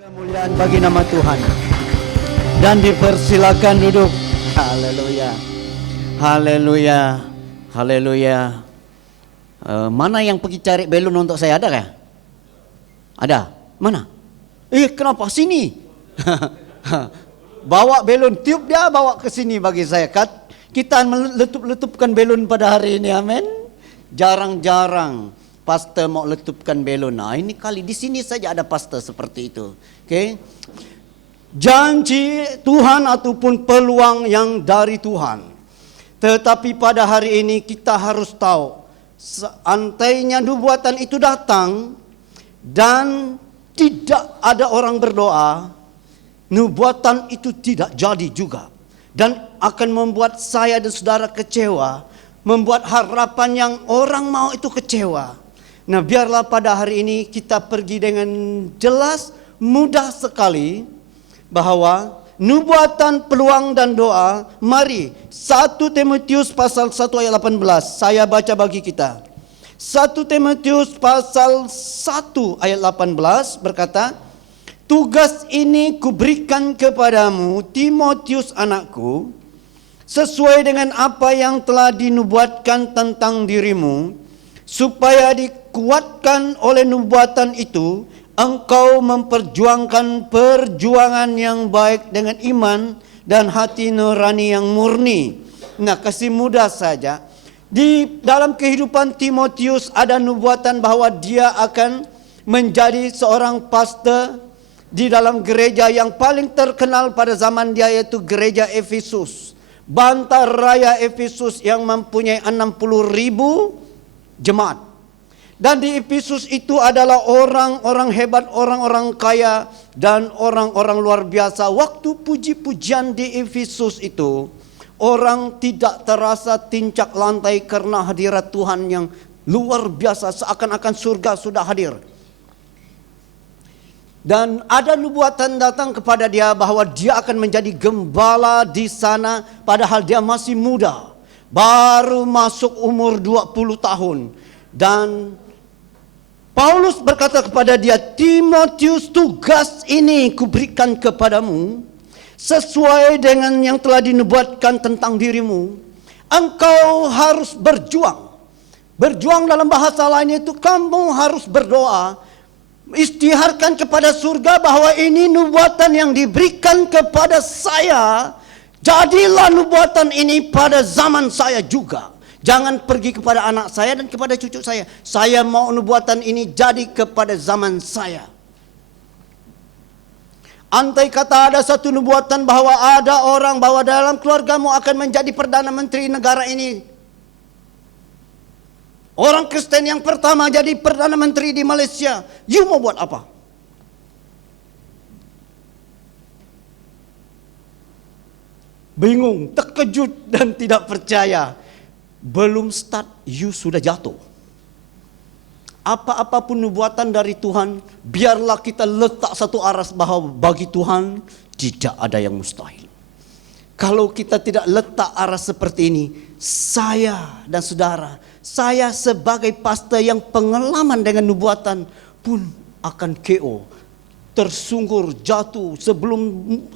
Kemuliaan bagi nama Tuhan. Dan dipersilakan duduk. Haleluya. Haleluya. Haleluya. Mana yang pergi cari belon untuk saya, ada kah? Ada? Mana? Kenapa? Sini. Bawa belon, tiup dia bawa ke sini bagi saya. Kita meletup-letupkan belon pada hari ini, amin. Jarang-jarang pastor mau letupkan belon. Nah, ini kali di sini saja ada pastor seperti itu. Oke. Janji Tuhan ataupun peluang yang dari Tuhan. Tetapi pada hari ini kita harus tahu, seandainya nubuatan itu datang dan tidak ada orang berdoa, nubuatan itu tidak jadi juga. Dan akan membuat saya dan saudara kecewa, membuat harapan yang orang mau itu kecewa. Nah, biarlah pada hari ini kita pergi dengan jelas, mudah sekali bahwa nubuatan, peluang dan doa. Mari 1 Timotius pasal 1 ayat 18 saya baca bagi kita. 1 Timotius pasal 1 ayat 18 berkata, tugas ini kuberikan kepadamu Timotius anakku, sesuai dengan apa yang telah dinubuatkan tentang dirimu, supaya dikuatkan oleh nubuatan itu, engkau memperjuangkan perjuangan yang baik dengan iman dan hati nurani yang murni. Nah, kasih mudah saja. Di dalam kehidupan Timotius ada nubuatan bahwa dia akan menjadi seorang pastor di dalam gereja yang paling terkenal pada zaman dia, yaitu gereja Efesus. Bantar Raya Efesus yang mempunyai 60.000 jemaat. Dan di Efesus itu adalah orang-orang hebat, orang-orang kaya, dan orang-orang luar biasa. Waktu puji-pujian di Efesus itu, orang tidak terasa tincak lantai karena hadirat Tuhan yang luar biasa, seakan-akan surga sudah hadir. Dan ada nubuatan datang kepada dia bahwa dia akan menjadi gembala di sana, padahal dia masih muda, baru masuk umur 20 tahun. Dan Paulus berkata kepada dia, Timotius, tugas ini kuberikan kepadamu sesuai dengan yang telah dinubuatkan tentang dirimu. Engkau harus berjuang. Berjuang dalam bahasa lainnya itu kamu harus berdoa. Istiharkan kepada surga bahwa ini nubuatan yang diberikan kepada saya. Jadilah nubuatan ini pada zaman saya juga. Jangan pergi kepada anak saya dan kepada cucu saya. Saya mau nubuatan ini jadi kepada zaman saya. Andai kata ada satu nubuatan bahwa ada orang bahwa dalam keluargamu akan menjadi Perdana Menteri negara ini. Orang Kristen yang pertama jadi Perdana Menteri di Malaysia. You mau buat apa? Bingung, terkejut dan tidak percaya. Belum start, you sudah jatuh. Apa-apapun nubuatan dari Tuhan, biarlah kita letak satu aras bahwa bagi Tuhan tidak ada yang mustahil. Kalau kita tidak letak aras seperti ini, saya dan saudara, saya sebagai pastor yang pengalaman dengan nubuatan pun akan KO. Tersungkur, jatuh, sebelum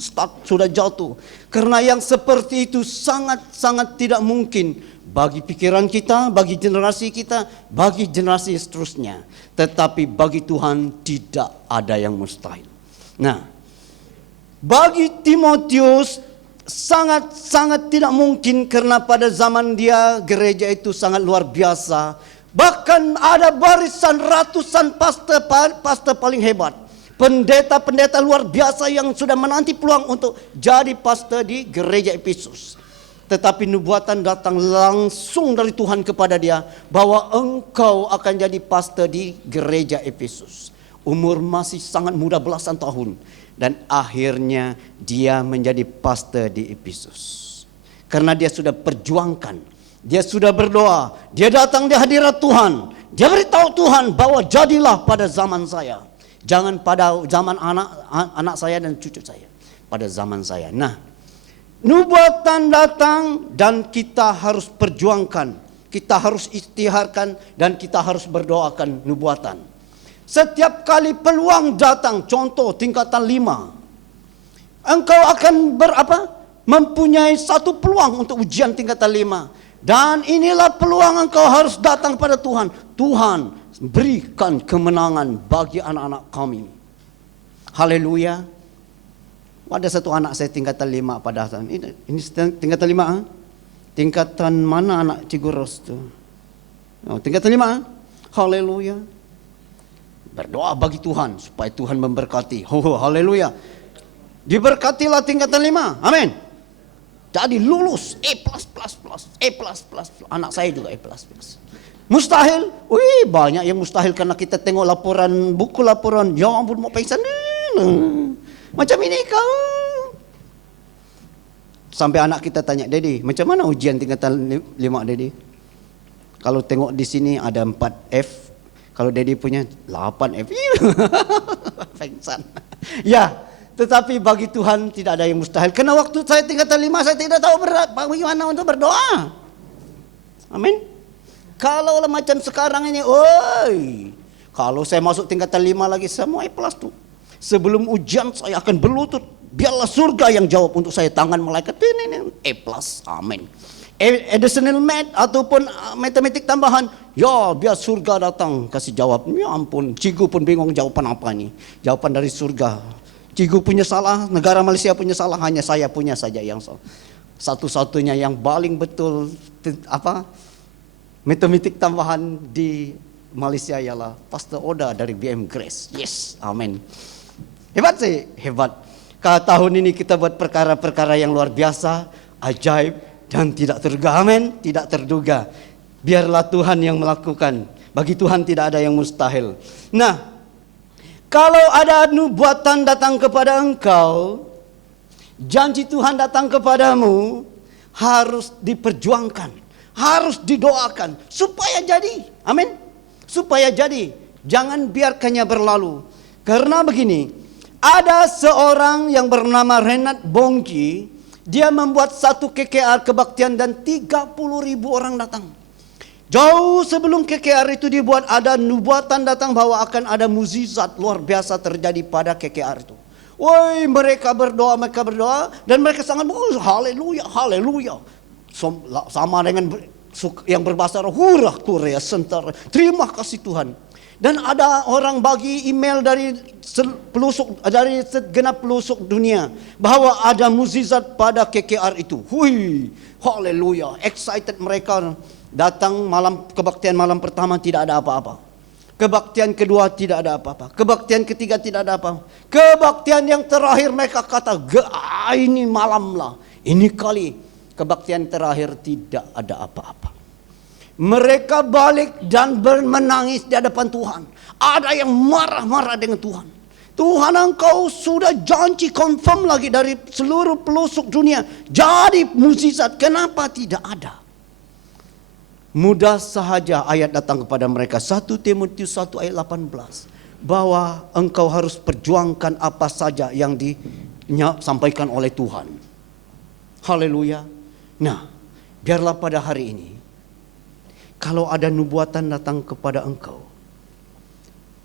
start sudah jatuh. Karena yang seperti itu sangat-sangat tidak mungkin bagi pikiran kita, bagi generasi kita, bagi generasi seterusnya. Tetapi bagi Tuhan tidak ada yang mustahil. Nah, bagi Timotius sangat-sangat tidak mungkin, karena pada zaman dia gereja itu sangat luar biasa. Bahkan ada barisan ratusan pastor paling hebat. Pendeta-pendeta luar biasa yang sudah menanti peluang untuk jadi pastor di gereja Efesus. Tetapi nubuatan datang langsung dari Tuhan kepada dia bahwa engkau akan jadi pastor di gereja Efesus. Umur masih sangat muda, belasan tahun. Dan akhirnya dia menjadi pastor di Efesus. Karena dia sudah perjuangkan, dia sudah berdoa, dia datang di hadirat Tuhan. Dia beritahu Tuhan bahwa jadilah pada zaman saya. Jangan pada zaman anak saya dan cucu saya. Pada zaman saya. Nah, nubuatan datang dan kita harus perjuangkan. Kita harus istiharkan dan kita harus berdoakan nubuatan. Setiap kali peluang datang, contoh tingkatan 5, engkau akan mempunyai satu peluang untuk ujian tingkatan 5. Dan inilah peluang engkau harus datang pada Tuhan. Tuhan, berikan kemenangan bagi anak-anak kami. Haleluya. Ada satu anak saya tingkatan 5 pada saat ini tingkatan 5. Tingkatan mana anak Ciguros tu? Oh, tingkatan 5. Haleluya. Berdoa bagi Tuhan supaya Tuhan memberkati. Haleluya. Diberkatilah tingkatan 5. Amin. Jadi lulus A+++. Anak saya juga A++. Mustahil? Wih, banyak yang mustahil karena kita tengok buku laporan. Ya ampun, mau pengsan. Macam ini kau. Sampai anak kita tanya, "Dedi, macam mana ujian tingkatan 5, Dedi?" Kalau tengok di sini ada 4 F. Kalau Dedi punya 8 F. Pengsan. Ya, tetapi bagi Tuhan tidak ada yang mustahil. Karena waktu saya tingkatan 5, saya tidak tahu bagaimana untuk berdoa. Amin. Kalau macam sekarang ini, kalau saya masuk tingkatan 5 lagi, semua A+ tuh. Sebelum ujian saya akan berlutut. Biarlah surga yang jawab untuk saya. Tangan malaikat ini A+. Amin. Additional math ataupun matematik tambahan, ya biar surga datang kasih jawab. Ya ampun, cigu pun bingung jawaban apa ini. Jawaban dari surga. Cigu punya salah, negara Malaysia punya salah, hanya saya punya saja yang salah. Satu-satunya yang paling betul matematik tambahan di Malaysia ialah Pastor Oda dari BM Grace. Yes, amin. Hebat sih, hebat. Tahun ini kita buat perkara-perkara yang luar biasa, ajaib dan tidak terduga. Amin, tidak terduga. Biarlah Tuhan yang melakukan. Bagi Tuhan tidak ada yang mustahil. Nah, kalau ada nubuatan datang kepada engkau, janji Tuhan datang kepadamu, harus diperjuangkan, harus didoakan supaya jadi. Amin. Supaya jadi. Jangan biarkannya berlalu. Karena begini, ada seorang yang bernama Renat Bongki, dia membuat satu KKR kebaktian dan 30.000 orang datang. Jauh sebelum KKR itu dibuat, ada nubuatan datang bahwa akan ada mukjizat luar biasa terjadi pada KKR itu. Woi, mereka berdoa dan mereka sangat haleluya, haleluya. Sama dengan yang berbahasa roh, hurrah Korea Sentar. Terima kasih Tuhan. Dan ada orang bagi email dari segenap pelosok dunia bahwa ada mukjizat pada KKR itu. Hui, haleluya, excited mereka. Datang malam kebaktian malam pertama tidak ada apa-apa. Kebaktian kedua tidak ada apa-apa. Kebaktian ketiga tidak ada apa-apa. Kebaktian yang terakhir mereka kata, ini malam lah. Ini kali kebaktian terakhir tidak ada apa-apa. Mereka balik dan menangis di hadapan Tuhan. Ada yang marah-marah dengan Tuhan. Tuhan, engkau sudah janji confirm lagi dari seluruh pelosok dunia. Jadi mukjizat, kenapa tidak ada? Mudah sahaja ayat datang kepada mereka. 1 Timotius 1 ayat 18. Bahwa engkau harus perjuangkan apa saja yang disampaikan oleh Tuhan. Haleluya. Nah, biarlah pada hari ini, kalau ada nubuatan datang kepada engkau,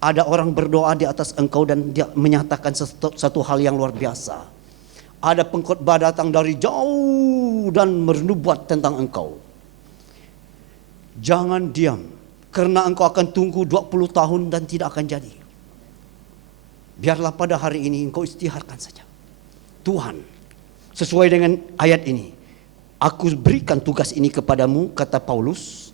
ada orang berdoa di atas engkau dan dia menyatakan satu hal yang luar biasa. Ada pengkhotbah datang dari jauh dan menubuat tentang engkau. Jangan diam, karena engkau akan tunggu 20 tahun dan tidak akan jadi. Biarlah pada hari ini engkau istiharkan saja. Tuhan, sesuai dengan ayat ini, aku berikan tugas ini kepadamu, kata Paulus.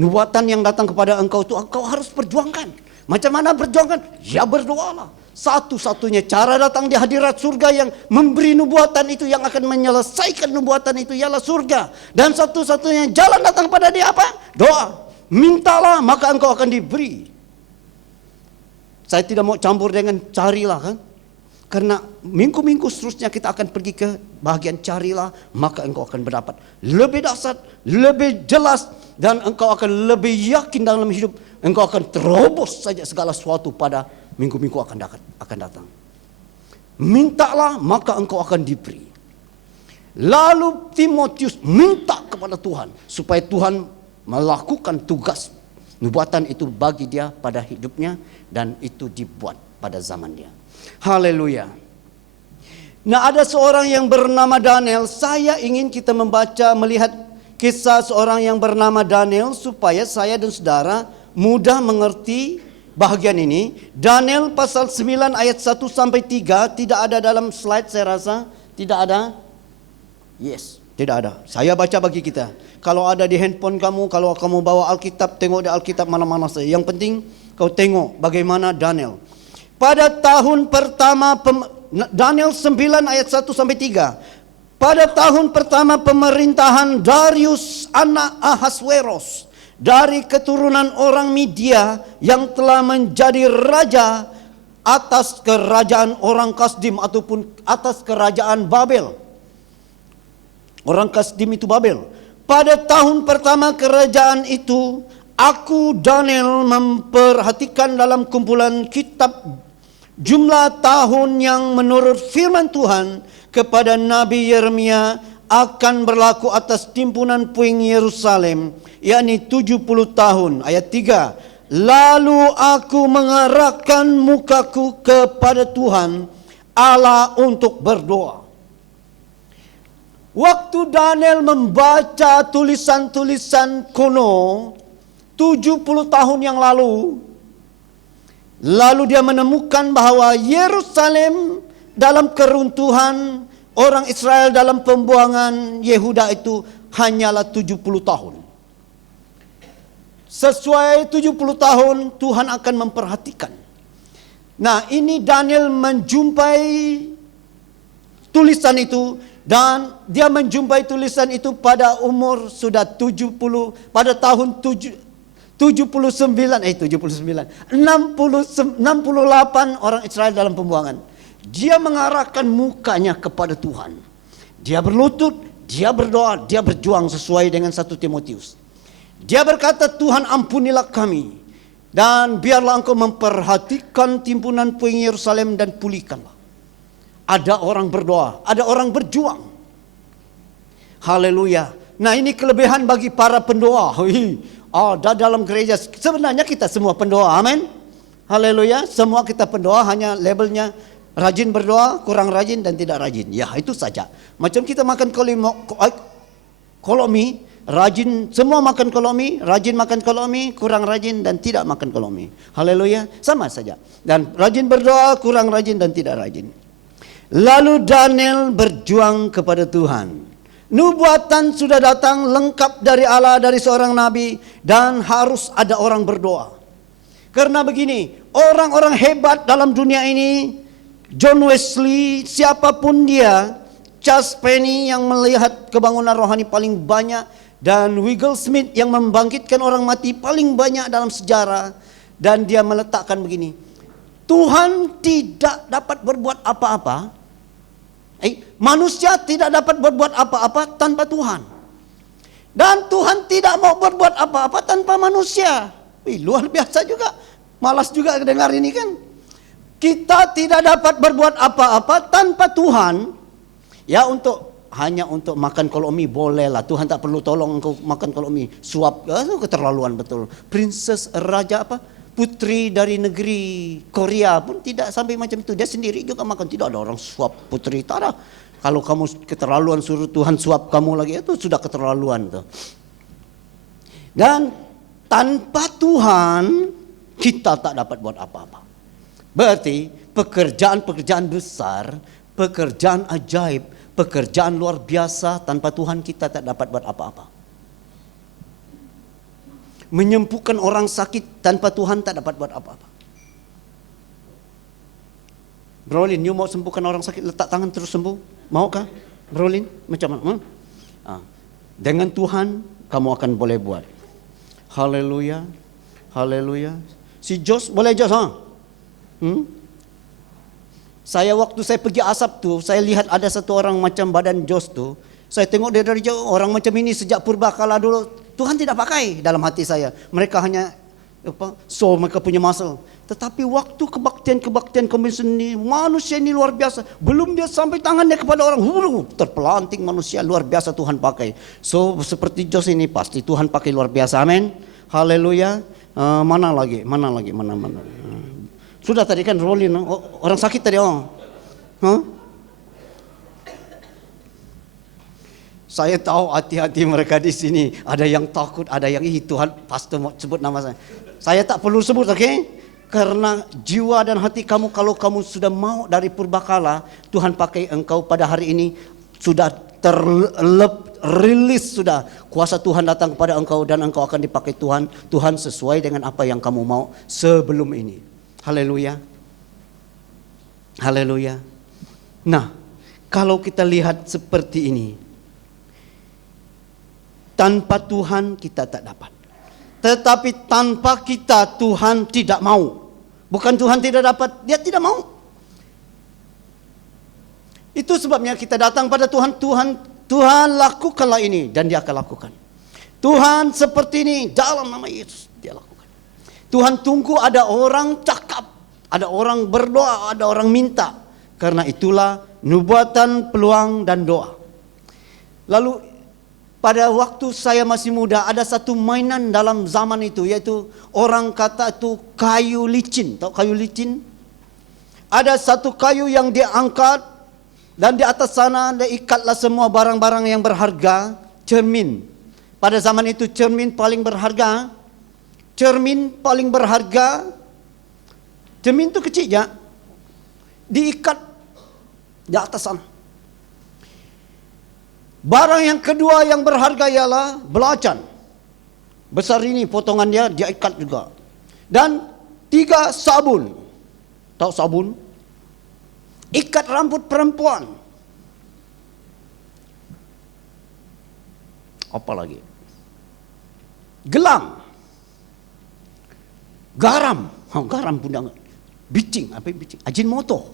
Nubuatan yang datang kepada engkau itu engkau harus perjuangkan. Macam mana perjuangkan? Ya berdoalah. Satu-satunya cara datang di hadirat surga yang memberi nubuatan itu, yang akan menyelesaikan nubuatan itu ialah surga. Dan satu-satunya jalan datang pada dia apa? Doa. Mintalah maka engkau akan diberi. Saya tidak mau campur dengan carilah kan. Karena minggu-minggu seterusnya kita akan pergi ke bahagian carilah, maka engkau akan mendapat lebih dahsyat, lebih jelas, dan engkau akan lebih yakin dalam hidup. Engkau akan terobos saja segala sesuatu pada minggu-minggu akan datang. Mintalah maka engkau akan diberi. Lalu Timotius minta kepada Tuhan supaya Tuhan melakukan tugas Nubuatan itu bagi dia pada hidupnya dan itu dibuat pada zaman dia. Haleluya. Nah, ada seorang yang bernama Daniel. Saya ingin kita melihat kisah seorang yang bernama Daniel supaya saya dan saudara mudah mengerti bahagian ini. Daniel pasal 9 ayat 1 sampai 3 tidak ada dalam slide saya rasa. Tidak ada? Yes, tidak ada. Saya baca bagi kita. Kalau ada di handphone kamu, kalau kamu bawa Alkitab, tengok di Alkitab mana-mana saja. Yang penting kau tengok bagaimana Daniel. Pada tahun pertama, Daniel 9 ayat 1 sampai 3. Pada tahun pertama pemerintahan Darius anak Ahasweros dari keturunan orang Media yang telah menjadi raja atas kerajaan orang Kasdim ataupun atas kerajaan Babel. Orang Kasdim itu Babel. Pada tahun pertama kerajaan itu, aku Daniel memperhatikan dalam kumpulan kitab jumlah tahun yang menurut firman Tuhan kepada Nabi Yeremia akan berlaku atas timbunan puing Yerusalem, yakni 70 tahun. Ayat 3. Lalu aku mengarahkan mukaku kepada Tuhan Allah untuk berdoa. Waktu Daniel membaca tulisan-tulisan kuno 70 tahun yang lalu dia menemukan bahwa Yerusalem dalam keruntuhan, orang Israel dalam pembuangan Yehuda itu hanyalah 70 tahun. Sesuai 70 tahun Tuhan akan memperhatikan. Nah, ini Daniel menjumpai tulisan itu. Dan dia menjumpai tulisan itu pada umur sudah 70, pada tahun 68 orang Israel dalam pembuangan. Dia mengarahkan mukanya kepada Tuhan. Dia berlutut, dia berdoa, dia berjuang sesuai dengan 1 Timotius. Dia berkata, Tuhan ampunilah kami. Dan biarlah engkau memperhatikan timbunan puing Yerusalem dan pulihkanlah. Ada orang berdoa, ada orang berjuang. Haleluya. Nah, ini kelebihan bagi para pendoa. Ada dalam gereja. Sebenarnya kita semua pendoa, amin. Haleluya. Semua kita pendoa, hanya labelnya rajin berdoa, kurang rajin dan tidak rajin. Ya, itu saja. Macam kita makan kolomi, rajin, semua makan kolomi, rajin makan kolomi, kurang rajin dan tidak makan kolomi. Haleluya. Sama saja. Dan rajin berdoa, kurang rajin dan tidak rajin. Lalu Daniel berjuang kepada Tuhan. Nubuatan sudah datang lengkap dari Allah, dari seorang nabi, dan harus ada orang berdoa. Karena begini, orang-orang hebat dalam dunia ini, John Wesley, siapapun dia, Charles Finney yang melihat kebangunan rohani paling banyak, dan Wigglesmith yang membangkitkan orang mati paling banyak dalam sejarah, dan dia meletakkan begini, Tuhan tidak dapat berbuat apa-apa. Manusia tidak dapat berbuat apa-apa tanpa Tuhan. Dan Tuhan tidak mau berbuat apa-apa tanpa manusia. Luar biasa juga. Malas juga dengar ini kan. Kita tidak dapat berbuat apa-apa tanpa Tuhan. Ya, hanya untuk makan kolomi boleh lah. Tuhan tak perlu tolong engkau makan kolomi. Suap, keterlaluan betul. Princess, raja apa? Putri dari negeri Korea pun tidak sampai macam itu. Dia sendiri juga makan. Tidak ada orang suap putri. Tak ada. Kalau kamu keterlaluan suruh Tuhan suap kamu lagi, itu sudah keterlaluan tuh. Dan tanpa Tuhan kita tak dapat buat apa-apa. Berarti pekerjaan-pekerjaan besar, pekerjaan ajaib, pekerjaan luar biasa, tanpa Tuhan kita tak dapat buat apa-apa. Menyembuhkan orang sakit tanpa Tuhan tak dapat buat apa-apa. Brolin, you mau sembuhkan orang sakit, letak tangan terus sembuh? Maukah? Brolin, macam mana? Dengan Tuhan kamu akan boleh buat. Haleluya, haleluya. Si Jos, boleh Jos? Saya waktu saya pergi asap tuh, saya lihat ada satu orang macam badan Jos tuh. Saya tengok dia dari jauh, orang macam ini sejak purbakala dulu. Tuhan tidak pakai dalam hati saya. Mereka hanya mereka punya muscle. Tetapi waktu kebaktian komission ini, manusia ini luar biasa. Belum dia sampai tangannya kepada orang, terpelanting manusia luar biasa Tuhan pakai. So seperti Jos ini pasti Tuhan pakai luar biasa. Amin. Haleluya. Mana lagi? Sudah tadi kan rolling. Orang sakit tadi. Saya tahu hati-hati mereka di sini. Ada yang takut, ada yang Tuhan pastor mau sebut nama saya. Saya tak perlu sebut, oke? Karena jiwa dan hati kamu, kalau kamu sudah mau dari purbakala, Tuhan pakai engkau pada hari ini, sudah rilis sudah. Kuasa Tuhan datang kepada engkau dan engkau akan dipakai Tuhan sesuai dengan apa yang kamu mau sebelum ini. Haleluya. Haleluya. Nah, kalau kita lihat seperti ini, tanpa Tuhan kita tak dapat. Tetapi tanpa kita Tuhan tidak mau. Bukan Tuhan tidak dapat, dia tidak mau. Itu sebabnya kita datang pada Tuhan. Tuhan lakukanlah ini, dan dia akan lakukan. Tuhan seperti ini dalam nama Yesus dia lakukan. Tuhan tunggu ada orang cakap, ada orang berdoa, ada orang minta. Karena itulah nubuatan, peluang dan doa. Lalu pada waktu saya masih muda, ada satu mainan dalam zaman itu, yaitu orang kata itu kayu licin. Tahu kayu licin? Ada satu kayu yang dia angkat, dan di atas sana dia ikatlah semua barang-barang yang berharga. Cermin. Pada zaman itu cermin paling berharga. Cermin paling berharga. Cermin itu kecil ya. Diikat di atas sana. Barang yang kedua yang berharga ialah belacan. Besar ini potongan dia ikat juga. Dan 3 sabun. Tahu sabun? Ikat rambut perempuan. Apa lagi? Gelang. Garam. Garam pun jangan. Bicing. Apa bicing? Ajinomoto.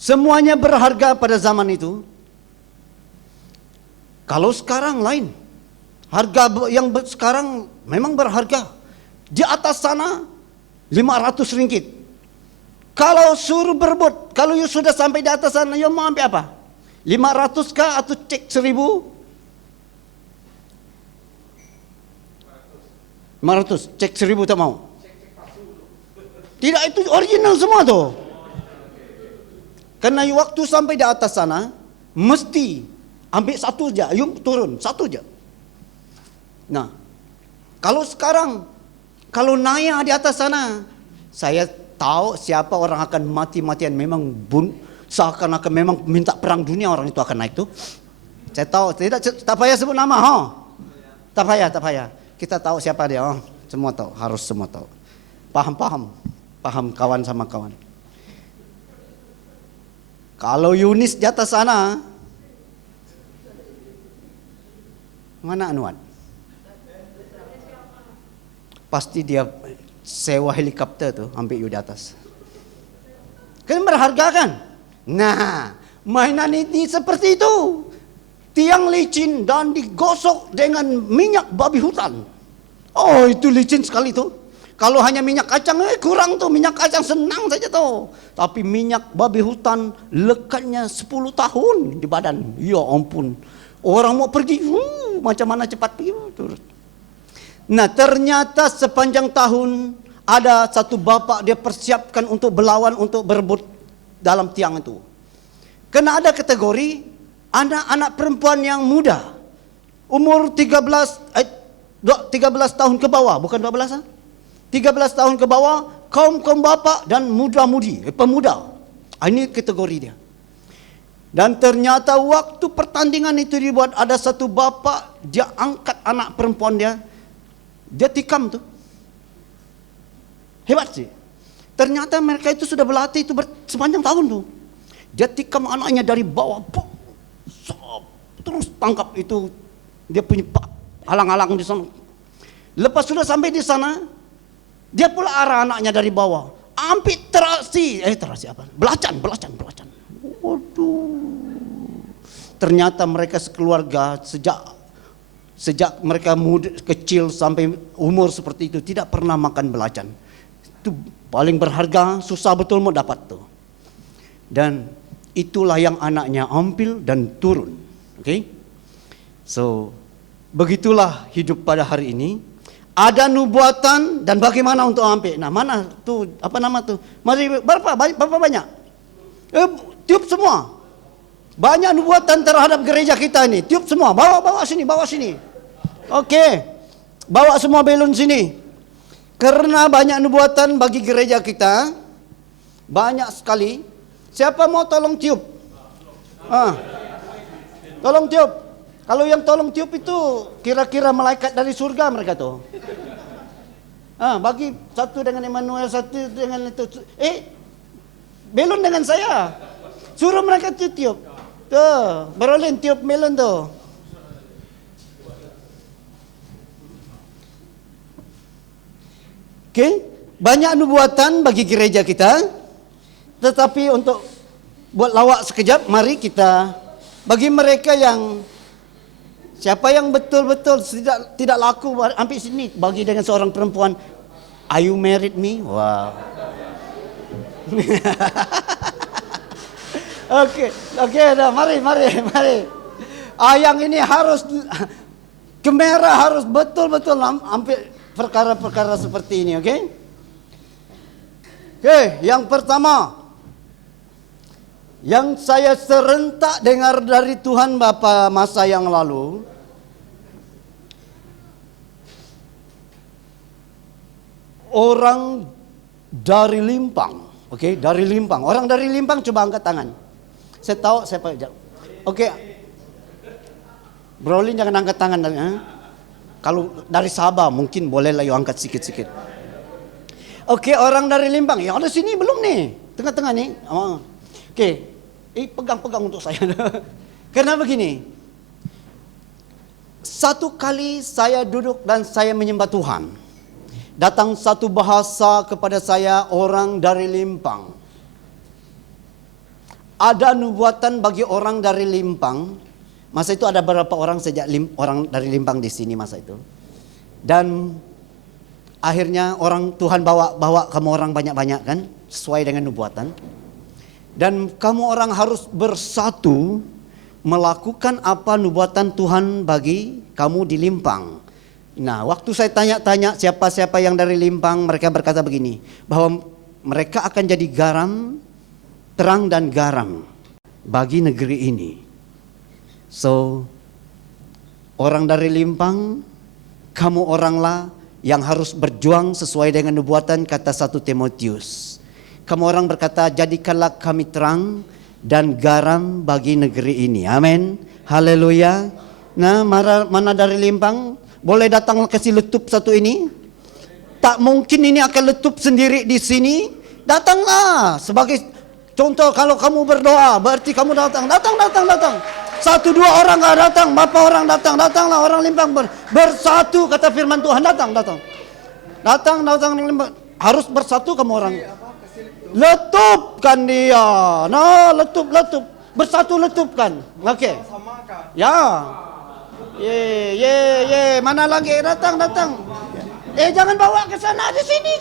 Semuanya berharga pada zaman itu. Kalau sekarang lain. Harga yang sekarang memang berharga. Di atas sana 500 ringgit. Kalau suruh berebut, kalau you sudah sampai di atas sana, you mau ambil apa? 500 kah atau cek 1000? 500, cek 1000 tak mau? Tidak, itu original semua tuh. Karena waktu sampai di atas sana, mesti ambil satu aja, you turun, satu aja. Nah, kalau sekarang, kalau naik di atas sana, saya tahu siapa orang akan mati-matian, memang seakan-akan memang minta perang dunia orang itu akan naik tuh. Saya tahu, tak payah sebut nama, tak payah. Kita tahu siapa dia, semua tahu, harus semua tahu. Paham kawan sama kawan. Kalau Yunis di atas sana, mana Anwar? Pasti dia sewa helikopter tuh ambil you di atas. Kan berharga kan? Nah, mainan ini seperti itu. Tiang licin dan digosok dengan minyak babi hutan. Oh, itu licin sekali tuh. Kalau hanya minyak kacang, kurang tuh. Minyak kacang senang saja tuh. Tapi minyak babi hutan lekatnya 10 tahun di badan. Ya ampun. Orang mau pergi, macam mana cepat pergi. Nah, ternyata sepanjang tahun ada satu bapak dia persiapkan untuk berlawan, untuk berebut dalam tiang itu. Karena ada kategori anak-anak perempuan yang muda. Umur 13 tahun ke bawah, bukan 12 13 tahun ke bawah, kaum bapak dan muda-mudi, pemuda. Ini kategori dia. Dan ternyata waktu pertandingan itu dibuat, ada satu bapak, dia angkat anak perempuan dia tikam tuh. Hebat sih. Ternyata mereka itu sudah berlatih itu sepanjang tahun tuh. Dia tikam anaknya dari bawah, terus tangkap itu, dia punya halang-halang di sana. Lepas sudah sampai di sana, dia pula arah anaknya dari bawah. Ambil terasi apa? Belacan. Waduh. Ternyata mereka sekeluarga sejak mereka kecil sampai umur seperti itu tidak pernah makan belacan. Itu paling berharga, susah betul mau dapat tuh. Dan itulah yang anaknya ambil dan turun. Oke? So, begitulah hidup pada hari ini. Ada nubuatan dan bagaimana untuk ambil. Nah, mana tuh, apa nama tuh? Mari, berapa banyak? Tiup semua. Banyak nubuatan terhadap gereja kita ini. Tiup semua, bawa sini. Oke. Bawa semua belon sini. Karena banyak nubuatan bagi gereja kita. Banyak sekali. Siapa mau tolong tiup? Tolong tiup. Kalau yang tolong tiup itu kira-kira malaikat dari surga mereka tuh. Bagi satu dengan Emmanuel, satu dengan itu. Belon dengan saya. Suruh mereka tiup. Tuh, Berolin tiup melon tuh. Oke, banyak nubuatan bagi gereja kita. Tetapi untuk buat lawak sekejap, mari kita bagi mereka yang siapa yang betul-betul tidak laku, ambil sini bagi dengan seorang perempuan. Are you married me? Wow. Oke, dah mari. Yang ini harus Gemera harus betul-betul ambil perkara-perkara seperti ini, oke? Oke, yang pertama yang saya serentak dengar dari Tuhan Bapa masa yang lalu, orang dari Limpang, oke, dari Limpang. Orang dari Limpang coba angkat tangan. Saya tahu siapa. Oke. Brolin jangan angkat tangan. Kalau dari Sabah mungkin bolehlah angkat sikit-sikit. Oke, orang dari Limpang. Yang ada sini belum nih? Tengah-tengah nih. Oke. Pegang-pegang untuk saya. Karena begini. Satu kali saya duduk dan saya menyembah Tuhan. Datang satu bahasa kepada saya orang dari Limpang. Ada nubuatan bagi orang dari Limpang. Masa itu ada beberapa orang orang dari Limpang di sini masa itu. Dan akhirnya orang Tuhan bawa kamu orang banyak-banyak kan, sesuai dengan nubuatan. Dan kamu orang harus bersatu melakukan apa nubuatan Tuhan bagi kamu di Limpang. Nah, waktu saya tanya-tanya siapa-siapa yang dari Limpang, mereka berkata begini, bahwa mereka akan jadi garam, terang dan garam bagi negeri ini. So, orang dari Limpang, kamu oranglah yang harus berjuang sesuai dengan nubuatan kata 1 Timotius. Kamu orang berkata, jadikanlah kami terang dan garam bagi negeri ini. Amin. Haleluya. Nah, mana dari Limpang? Boleh datang kasih letup satu ini? Tak mungkin ini akan letup sendiri di sini. Datanglah sebagai contoh, kalau kamu berdoa berarti kamu datang. Satu dua orang gak datang, berapa orang datang? Datanglah orang Limpang bersatu kata firman Tuhan. Datang Limpang. Harus bersatu kamu orang. Letupkan dia. Nah, letup. Bersatu letupkan. Oke. Ya. Ye. Mana lagi? Datang. Jangan bawa ke sana. Di sini.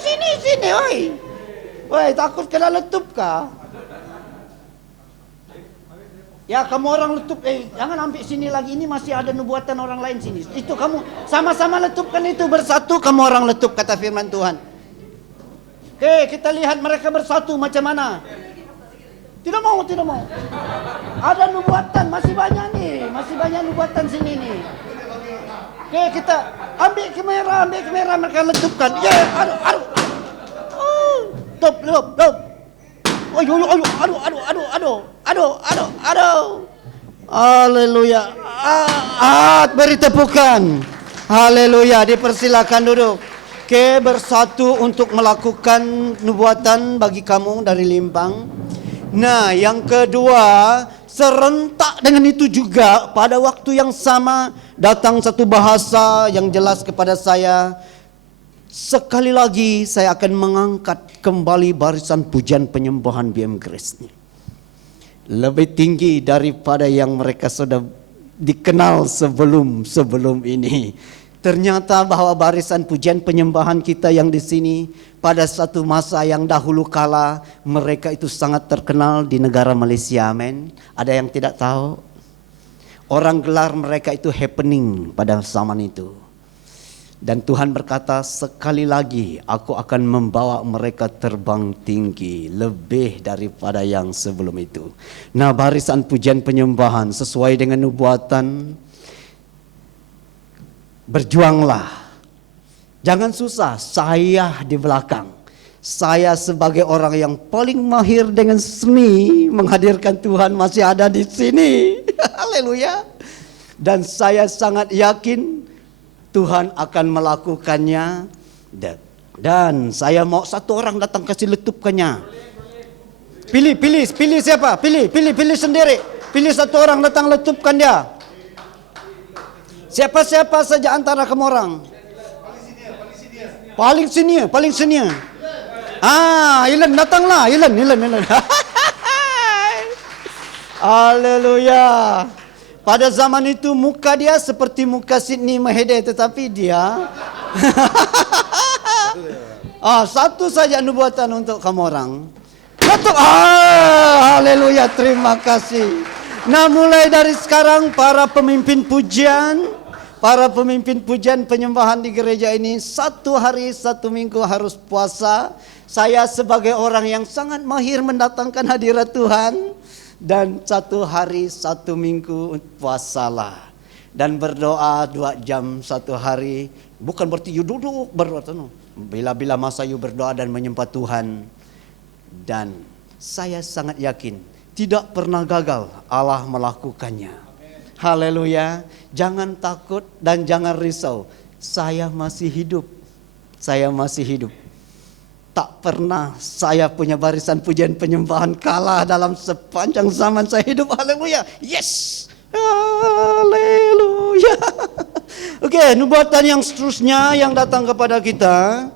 Woi, takut kena letup kah? Ya, kamu orang letup. Jangan ambil sini lagi. Ini masih ada nubuatan orang lain sini. Itu kamu sama-sama letupkan itu, bersatu kamu orang letup kata firman Tuhan. Oke, kita lihat mereka bersatu macam mana. Tidak mau. Ada nubuatan, masih banyak nubuatan sini nih. Oke, kita ambil kamera, mereka letupkan. Aduh. Top. Aduh. Haleluya. Beri tepukan. Haleluya, dipersilakan duduk. Oke, bersatu untuk melakukan nubuatan bagi kamu dari Limpang. Nah, yang kedua, serentak dengan itu juga pada waktu yang sama datang satu bahasa yang jelas kepada saya. Sekali lagi saya akan mengangkat kembali barisan pujian penyembahan BM Grace ini. Lebih tinggi daripada yang mereka sudah dikenal sebelum ini. Ternyata bahwa barisan pujian penyembahan kita yang di sini pada satu masa yang dahulu kala mereka itu sangat terkenal di negara Malaysia. Amin. Ada yang tidak tahu? Orang gelar mereka itu happening pada zaman itu. Dan Tuhan berkata, sekali lagi aku akan membawa mereka terbang tinggi lebih daripada yang sebelum itu. Nah, barisan pujian penyembahan sesuai dengan nubuatan. Berjuanglah. Jangan susah, saya di belakang. Saya sebagai orang yang paling mahir dengan seni menghadirkan Tuhan masih ada di sini. Haleluya. Dan saya sangat yakin Tuhan akan melakukannya. Dan saya mau satu orang datang kasih letupkannya. Pilih siapa? Pilih sendiri. Pilih satu orang datang letupkan dia. Siapa saja antara kamu orang. Paling senior. Ilan datanglah, Ilan. Haleluya. Pada zaman itu muka dia seperti muka Sydney Mahede, tetapi dia satu saja nubuatan untuk kamu orang. Haleluya, terima kasih. Nah, mulai dari sekarang para pemimpin pujian penyembahan di gereja ini 1 hari 1 minggu harus puasa. Saya sebagai orang yang sangat mahir mendatangkan hadirat Tuhan. Dan 1 hari 1 minggu puasalah. Dan berdoa 2 jam 1 hari. Bukan berarti you duduk berdoa. No. Bila-bila masa you berdoa dan menyembah Tuhan. Dan saya sangat yakin tidak pernah gagal Allah melakukannya. Haleluya. Jangan takut dan jangan risau. Saya masih hidup. Tak pernah saya punya barisan pujian penyembahan kalah dalam sepanjang zaman saya hidup. Haleluya. Yes. Haleluya. Oke, nubuatan yang seterusnya yang datang kepada kita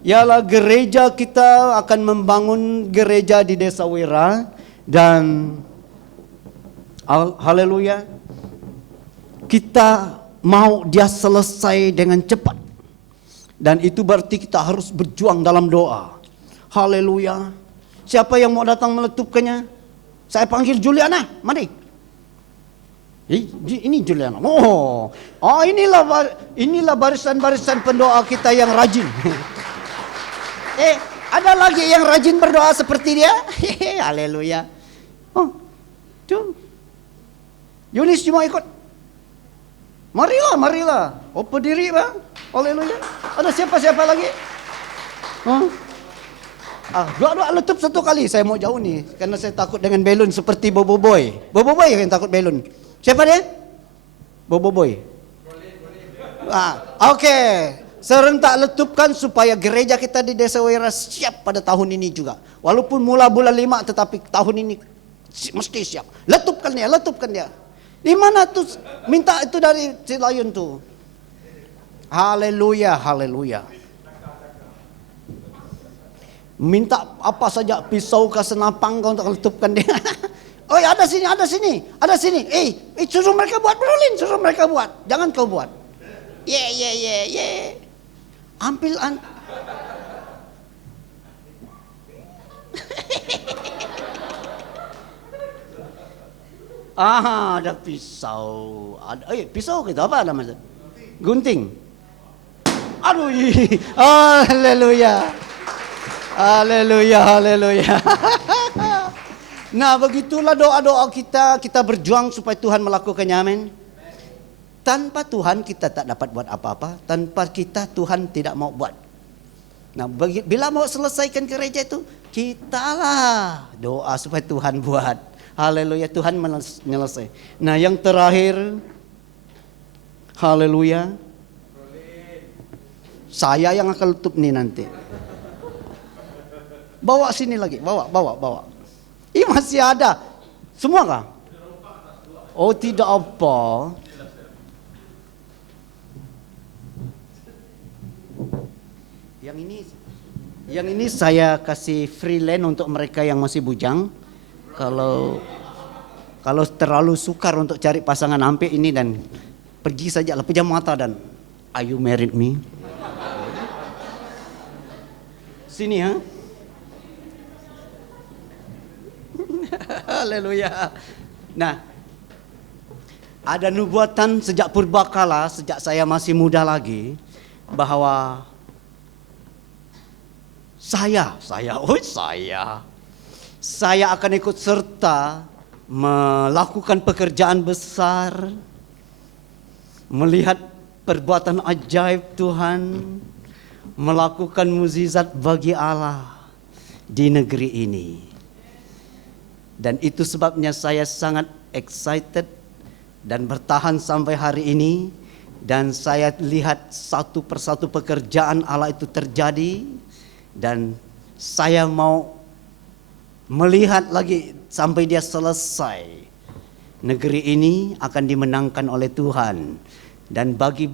ialah gereja kita akan membangun gereja di Desa Wira. Dan haleluya, kita mau dia selesai dengan cepat. Dan itu berarti kita harus berjuang dalam doa. Haleluya. Siapa yang mau datang meletupkannya? Saya panggil Juliana, mari. Ini Juliana. Inilah barisan-barisan pendoa kita yang rajin. Ada lagi yang rajin berdoa seperti dia? Haleluya. Yunis cuma ikut. Marilah. Berdiri, Bang. Haleluya. Ada siapa lagi? Doa letup 1 kali. Saya mau jauh nih karena saya takut dengan belon seperti Bobo Boy. Bobo Boy yang takut belon. Siapa dia? Bobo Boy. Oke. Serentak letupkan supaya gereja kita di Desa Wira siap pada tahun ini juga. Walaupun mula bulan 5 tetapi tahun ini mesti siap. Letupkan dia. Di mana tuh? Minta itu dari Cilayun tuh. Haleluya. Minta apa saja, pisau ke senapang kau untuk letupkan dia. Ada sini. Suruh mereka buat, Brolin, suruh mereka buat. Jangan kau buat. Ambil ada pisau. Pisau kita apa namanya? Gunting. Aduh. Haleluya. Nah, begitulah doa-doa kita. Kita berjuang supaya Tuhan melakukannya. Amin. Tanpa Tuhan kita tak dapat buat apa-apa. Tanpa kita Tuhan tidak mau buat. Nah, bila mau selesaikan gereja itu, kitalah doa supaya Tuhan buat. Haleluya, Tuhan menyelesaikan. Nah, yang terakhir, haleluya, saya yang akan tutup nih nanti. Bawa sini lagi, bawa. Ini masih ada. Semua kah? Oh, tidak apa. Yang ini saya kasih freelance untuk mereka yang masih bujang. Kalau terlalu sukar untuk cari pasangan ampe ini dan pergi saja lah pejam mata dan are you married me? Sini ha. Haleluya. Nah, ada nubuatan sejak purbakala, sejak saya masih muda lagi. bahwa saya akan ikut serta melakukan pekerjaan besar, melihat perbuatan ajaib Tuhan, melakukan mukjizat bagi Allah di negeri ini. Dan itu sebabnya saya sangat excited dan bertahan sampai hari ini. Dan saya lihat satu persatu pekerjaan Allah itu terjadi. Dan saya mau melihat lagi sampai dia selesai. Negeri ini akan dimenangkan oleh Tuhan. Dan bagi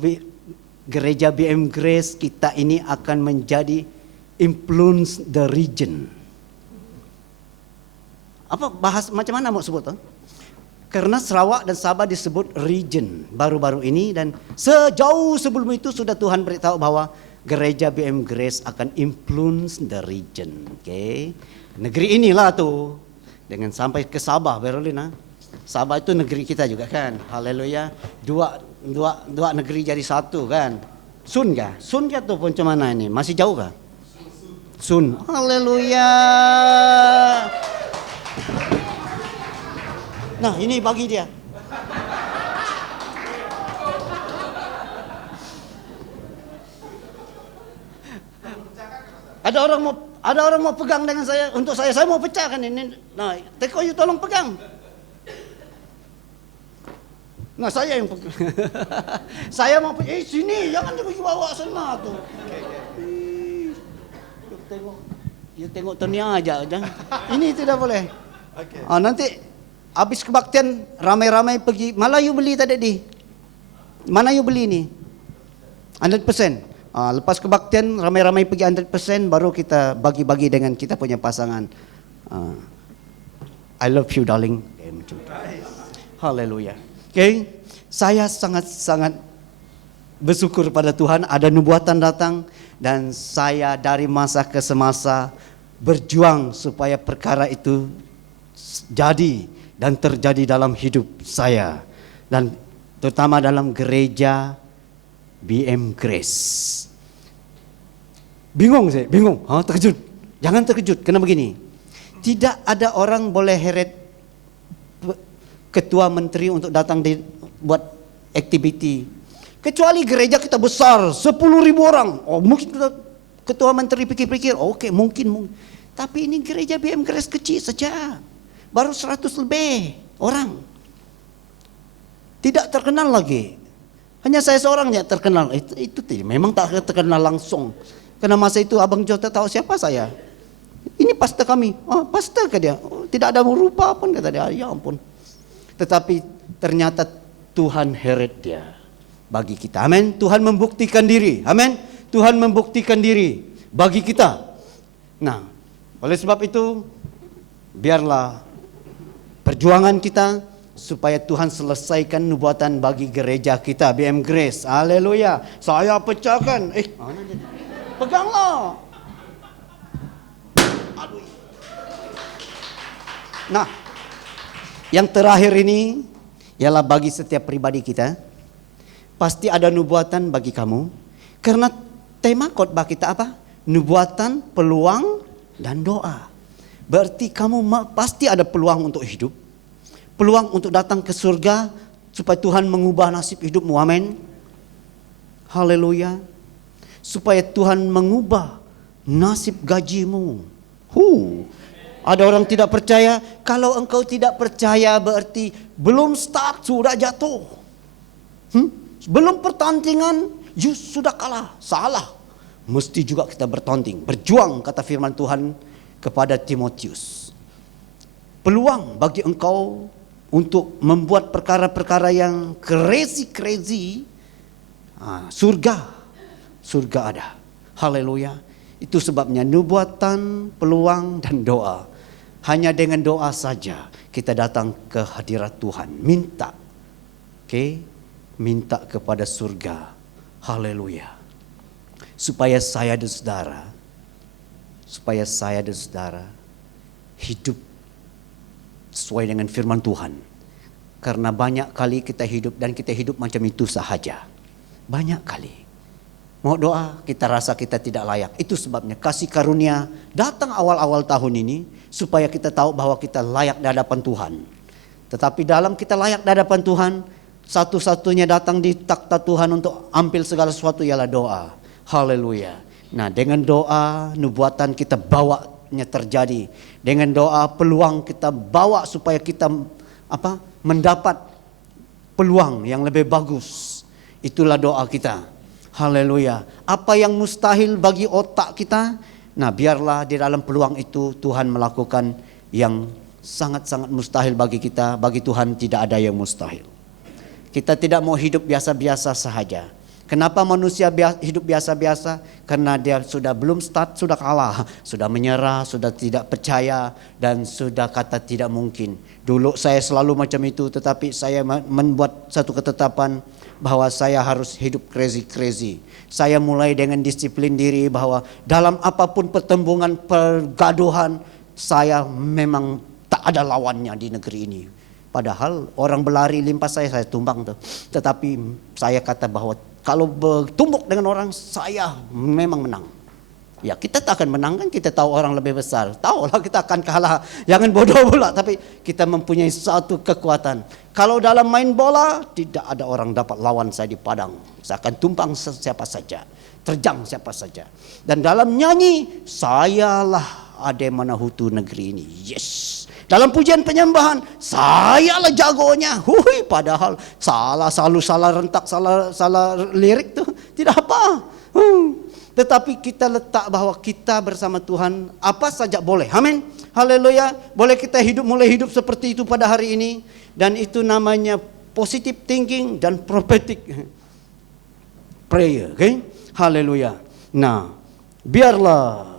gereja BM Grace, kita ini akan menjadi influence the region. Apa bahas macam mana mau sebut? Karena Sarawak dan Sabah disebut region baru-baru ini, dan sejauh sebelum itu sudah Tuhan beritahu bahwa gereja BM Grace akan influence the region. Okay. Negeri inilah tuh, dengan sampai ke Sabah, Berlin. Sabah itu negeri kita juga kan. Haleluya. Dua negeri jadi satu kan. Sun kah tuh pun macam mana ini? Masih jauh kah? Sun. Haleluya. Nah, ini bagi dia. Ada orang mau pegang dengan saya, untuk saya mau pecahkan ini. Nah, Teko you tolong pegang. Nah, saya yang pegang. Saya mau sini, jangan dibawa sana tuh. You tengok Tonia aja. Ini tidak boleh. Nanti habis kebaktian ramai-ramai pergi. Mana you beli tadi di? Mana you beli ni? 100%. Lepas kebaktian ramai-ramai pergi 100%, baru kita bagi-bagi dengan kita punya pasangan. I love you darling. Haleluya. Okay. Saya sangat-sangat bersyukur pada Tuhan, ada nubuatan datang, dan saya dari masa ke semasa berjuang supaya perkara itu jadi dan terjadi dalam hidup saya, dan terutama dalam gereja BM Grace. Bingung, terkejut. Jangan terkejut, kena begini. Tidak ada orang boleh heret ketua menteri untuk datang buat aktiviti. Kecuali gereja kita besar, 10.000 orang. Mungkin ketua menteri pikir-pikir, oke, mungkin. Tapi ini gereja BM Grace kecil saja. Baru 100 lebih orang. Tidak terkenal lagi. Hanya saya seorang yang terkenal. Itu memang tak terkenal langsung. Karena masa itu Abang Jota tahu siapa saya. Ini pastor kami. Pastor ke dia. Tidak ada rupa pun kata dia. Ya ampun. Tetapi ternyata Tuhan heret dia bagi kita. Amin. Tuhan membuktikan diri. Amin. Tuhan membuktikan diri bagi kita. Nah, oleh sebab itu biarlah perjuangan kita supaya Tuhan selesaikan nubuatan bagi gereja kita BM Grace. Haleluya. Saya pecahkan. Peganglah. Aduh. Nah, yang terakhir ini ialah bagi setiap pribadi kita. Pasti ada nubuatan bagi kamu. Karena tema khotbah kita apa? Nubuatan, peluang, dan doa. Berarti kamu pasti ada peluang untuk hidup. Peluang untuk datang ke surga supaya Tuhan mengubah nasib hidupmu. Amin. Haleluya. Supaya Tuhan mengubah nasib gajimu. Ada orang tidak percaya. Kalau engkau tidak percaya berarti belum start sudah jatuh. Belum pertandingan you sudah kalah. Salah. Mesti juga kita bertanding, berjuang, kata firman Tuhan kepada Timotius. Peluang bagi engkau untuk membuat perkara-perkara yang crazy. Surga ada. Haleluya. Itu sebabnya nubuatan, peluang, dan doa. Hanya dengan doa saja kita datang ke hadirat Tuhan. Minta. Minta kepada surga. Haleluya. Supaya saya dan saudara hidup sesuai dengan firman Tuhan. Karena banyak kali kita hidup dan kita hidup macam itu sahaja. Banyak kali. mau doa, kita rasa kita tidak layak. Itu sebabnya kasih karunia datang awal-awal tahun ini supaya kita tahu bahwa kita layak di hadapan Tuhan. Tetapi dalam kita layak di hadapan Tuhan, satu-satunya datang di takhta Tuhan untuk ambil segala sesuatu ialah doa. Haleluya. Nah, dengan doa nubuatan kita bawanya terjadi. Dengan doa peluang kita bawa supaya kita mendapat peluang yang lebih bagus. Itulah doa kita. Haleluya. Apa yang mustahil bagi otak kita, nah biarlah di dalam peluang itu Tuhan melakukan yang sangat-sangat mustahil bagi kita. Bagi Tuhan tidak ada yang mustahil. Kita tidak mau hidup biasa-biasa sahaja. Kenapa manusia hidup biasa-biasa? Karena dia sudah belum start, sudah kalah, sudah menyerah, sudah tidak percaya, dan sudah kata tidak mungkin. Dulu saya selalu macam itu, tetapi saya membuat satu ketetapan bahwa saya harus hidup crazy. Saya mulai dengan disiplin diri bahwa dalam apapun pertembungan, pergaduhan, saya memang tak ada lawannya di negeri ini. Padahal orang berlari limpas saya tumbang tuh. Tetapi saya kata bahwa kalau bertumbuk dengan orang, saya memang menang. Ya kita tak akan menang kan, kita tahu orang lebih besar. Tahulah kita akan kalah, jangan bodoh pula. Tapi kita mempunyai satu kekuatan. Kalau dalam main bola, tidak ada orang dapat lawan saya di padang. Saya akan tumpang siapa saja, terjang siapa saja. Dan dalam nyanyi, sayalah Ademanahutu negeri ini. Yes. Dalam pujian penyembahan, sayalah jagonya. Padahal selalu salah rentak, salah lirik tuh tidak apa. Tetapi kita letak bahwa kita bersama Tuhan apa saja boleh. Amin. Haleluya. Boleh kita mulai hidup seperti itu pada hari ini. Dan itu namanya positive thinking dan prophetic prayer. Okay? Haleluya. Nah, biarlah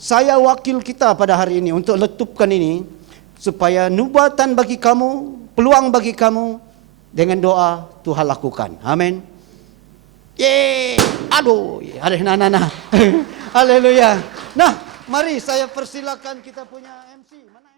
saya wakil kita pada hari ini untuk letupkan ini. Supaya nubuatan bagi kamu, peluang bagi kamu, dengan doa Tuhan lakukan. Amin. Yeay, aduh, nah. Haleluya. Nah, mari saya persilakan kita punya MC. Mana